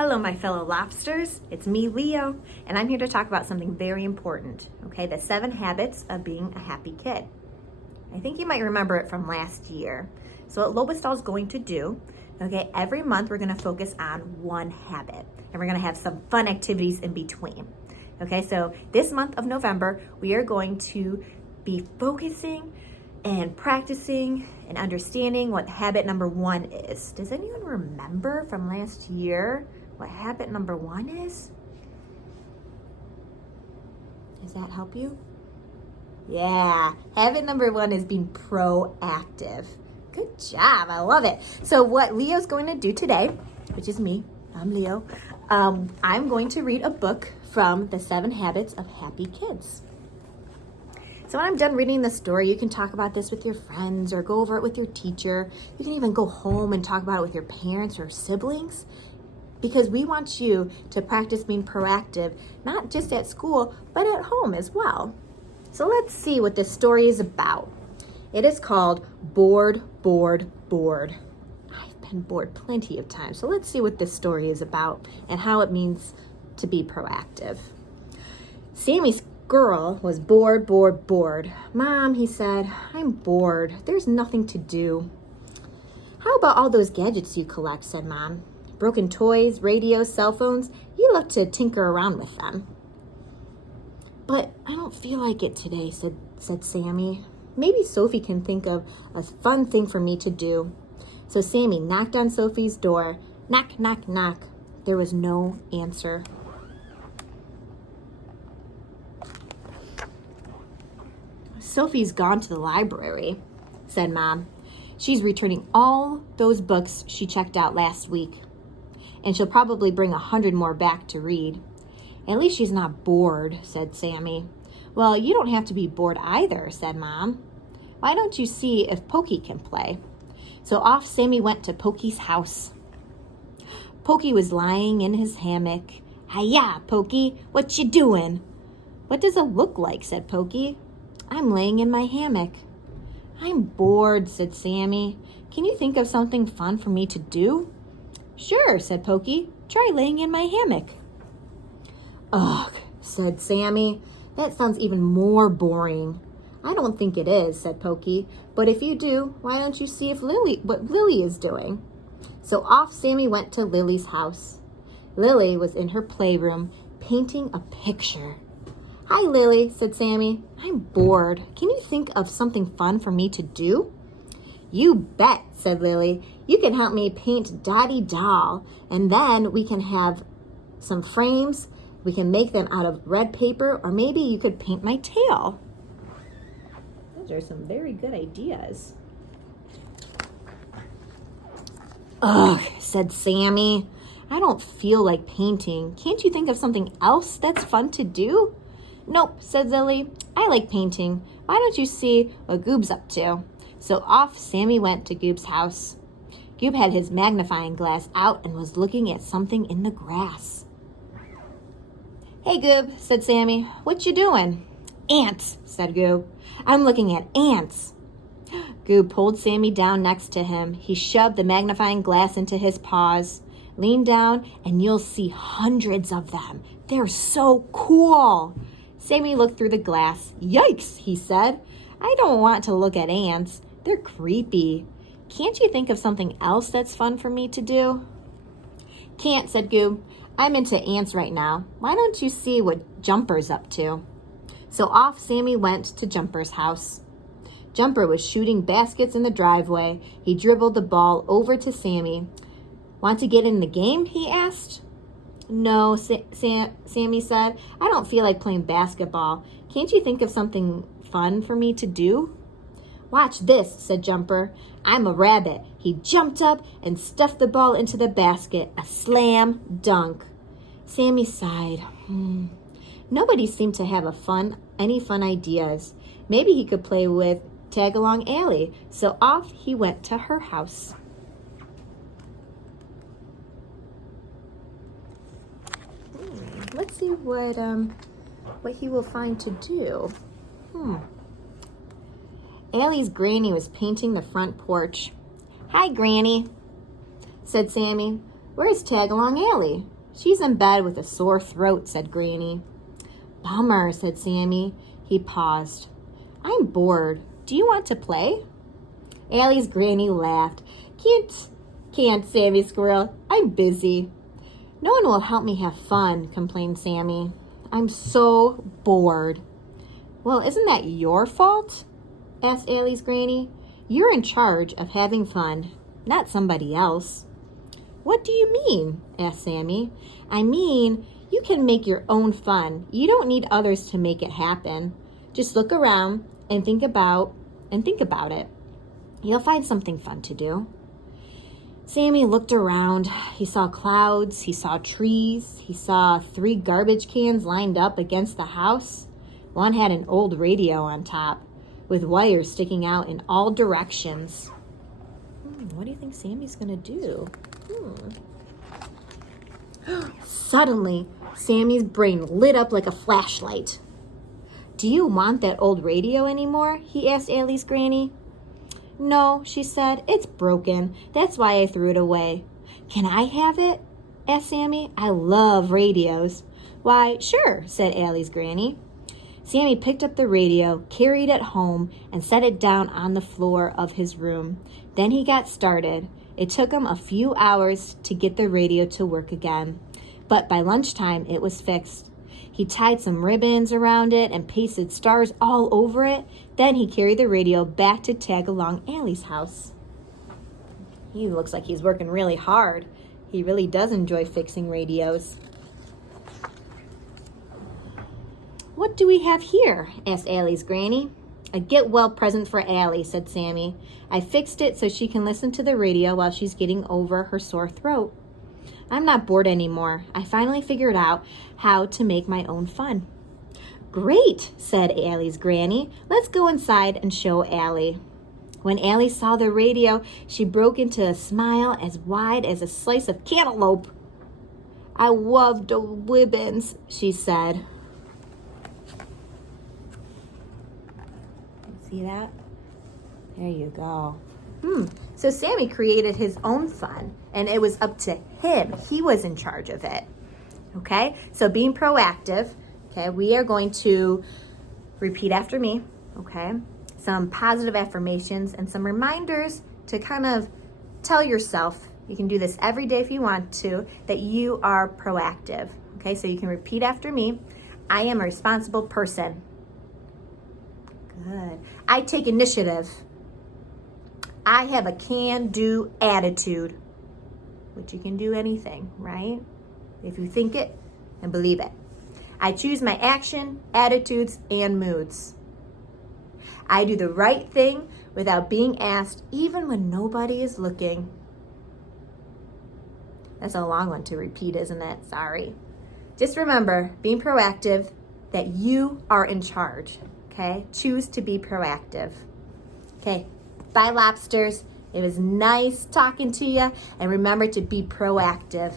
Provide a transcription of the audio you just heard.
Hello, my fellow lobsters. It's me, Leo, and I'm here to talk about something very important, okay? The 7 habits of being a happy kid. I think you might remember it from last year. So what Lobestall is going to do, okay, every month we're going to focus on one habit, and we're going to have some fun activities in between. Okay, so this month of November, we are going to be focusing and practicing and understanding what habit number 1 is. Does anyone remember from last year what habit number 1 is? Does that help you? Yeah, habit number 1 is being proactive. Good job, I love it. So what Leo's going to do today, which is me, I'm Leo, I'm going to read a book from the 7 Habits of Happy Kids. So when I'm done reading the story, you can talk about this with your friends or go over it with your teacher. You can even go home and talk about it with your parents or siblings, because we want you to practice being proactive, not just at school, but at home as well. So let's see what this story is about. It is called Bored, Bored, Bored. I've been bored plenty of times. So let's see what this story is about and how it means to be proactive. Sammy's girl was bored, bored, bored. Mom, he said, I'm bored. There's nothing to do. How about all those gadgets you collect, said Mom. Broken toys, radios, cell phones. You love to tinker around with them. But I don't feel like it today, said Sammy. Maybe Sophie can think of a fun thing for me to do. So Sammy knocked on Sophie's door. Knock, knock, knock. There was no answer. Sophie's gone to the library, said Mom. She's returning all those books she checked out last week. And she'll probably bring 100 more back to read. At least she's not bored, said Sammy. Well, you don't have to be bored either, said Mom. Why don't you see if Pokey can play? So off Sammy went to Pokey's house. Pokey was lying in his hammock. Hiya, Pokey, what you doing? What does it look like, said Pokey. I'm laying in my hammock. I'm bored, said Sammy. Can you think of something fun for me to do? Sure, said Pokey. Try laying in my hammock. Ugh, said Sammy. That sounds even more boring. I don't think it is, said Pokey. But if you do, why don't you see if what Lily is doing? So off Sammy went to Lily's house. Lily was in her playroom painting a picture. Hi, Lily, said Sammy. I'm bored. Can you think of something fun for me to do? You bet, said Lily. You can help me paint Dottie Doll, and then we can have some frames. We can make them out of red paper, or maybe you could paint my tail. Those are some very good ideas. Ugh, said Sammy. I don't feel like painting. Can't you think of something else that's fun to do? Nope, said Lily. I like painting. Why don't you see what Goob's up to? So off Sammy went to Goob's house. Goob had his magnifying glass out and was looking at something in the grass. Hey, Goob, said Sammy. What you doing? Ants, said Goob. I'm looking at ants. Goob pulled Sammy down next to him. He shoved the magnifying glass into his paws. Lean down and you'll see hundreds of them. They're so cool. Sammy looked through the glass. Yikes, he said. I don't want to look at ants. They're creepy. Can't you think of something else that's fun for me to do? Can't, said Goob. I'm into ants right now. Why don't you see what Jumper's up to? So off Sammy went to Jumper's house. Jumper was shooting baskets in the driveway. He dribbled the ball over to Sammy. Want to get in the game? He asked. No, Sammy said. I don't feel like playing basketball. Can't you think of something fun for me to do? Watch this, said Jumper. I'm a rabbit. He jumped up and stuffed the ball into the basket. A slam dunk. Sammy sighed. Nobody seemed to have any fun ideas. Maybe he could play with Tag-Along Allie. So off he went to her house. Let's see what he will find to do. Allie's granny was painting the front porch. Hi, Granny, said Sammy. Where's Tagalong Allie? She's in bed with a sore throat, said Granny. Bummer, said Sammy. He paused. I'm bored. Do you want to play? Allie's granny laughed. Can't, Sammy Squirrel. I'm busy. No one will help me have fun, complained Sammy. I'm so bored. Well, isn't that your fault? Asked Allie's granny. You're in charge of having fun, not somebody else. What do you mean? Asked Sammy. I mean, you can make your own fun. You don't need others to make it happen. Just look around and think about it. You'll find something fun to do. Sammy looked around. He saw clouds. He saw trees. He saw 3 garbage cans lined up against the house. One had an old radio on top with wires sticking out in all directions. What do you think Sammy's going to do? Suddenly, Sammy's brain lit up like a flashlight. Do you want that old radio anymore? He asked Allie's granny. No, she said. It's broken. That's why I threw it away. Can I have it? Asked Sammy. I love radios. Why, sure, said Allie's granny. Sammy picked up the radio, carried it home, and set it down on the floor of his room. Then he got started. It took him a few hours to get the radio to work again, but by lunchtime it was fixed. He tied some ribbons around it and pasted stars all over it. Then he carried the radio back to Tagalong Allie's house. He looks like he's working really hard. He really does enjoy fixing radios. What do we have here? Asked Allie's granny. A get-well present for Allie, said Sammy. I fixed it so she can listen to the radio while she's getting over her sore throat. I'm not bored anymore. I finally figured out how to make my own fun. Great, said Allie's granny. Let's go inside and show Allie. When Allie saw the radio, she broke into a smile as wide as a slice of cantaloupe. I love the ribbons, she said. See that? There you go. So Sammy created his own fun, and it was up to him. He was in charge of it. Okay? So being proactive, okay, we are going to repeat after me, okay? Some positive affirmations and some reminders to kind of tell yourself, you can do this every day if you want to, that you are proactive. Okay? So you can repeat after me. I am a responsible person. Good. I take initiative. I have a can-do attitude, which you can do anything, right? If you think it and believe it. I choose my action, attitudes, and moods. I do the right thing without being asked, even when nobody is looking. That's a long one to repeat, isn't it? Sorry. Just remember, being proactive, that you are in charge. Okay, choose to be proactive. Okay, bye lobsters. It was nice talking to you, and remember to be proactive.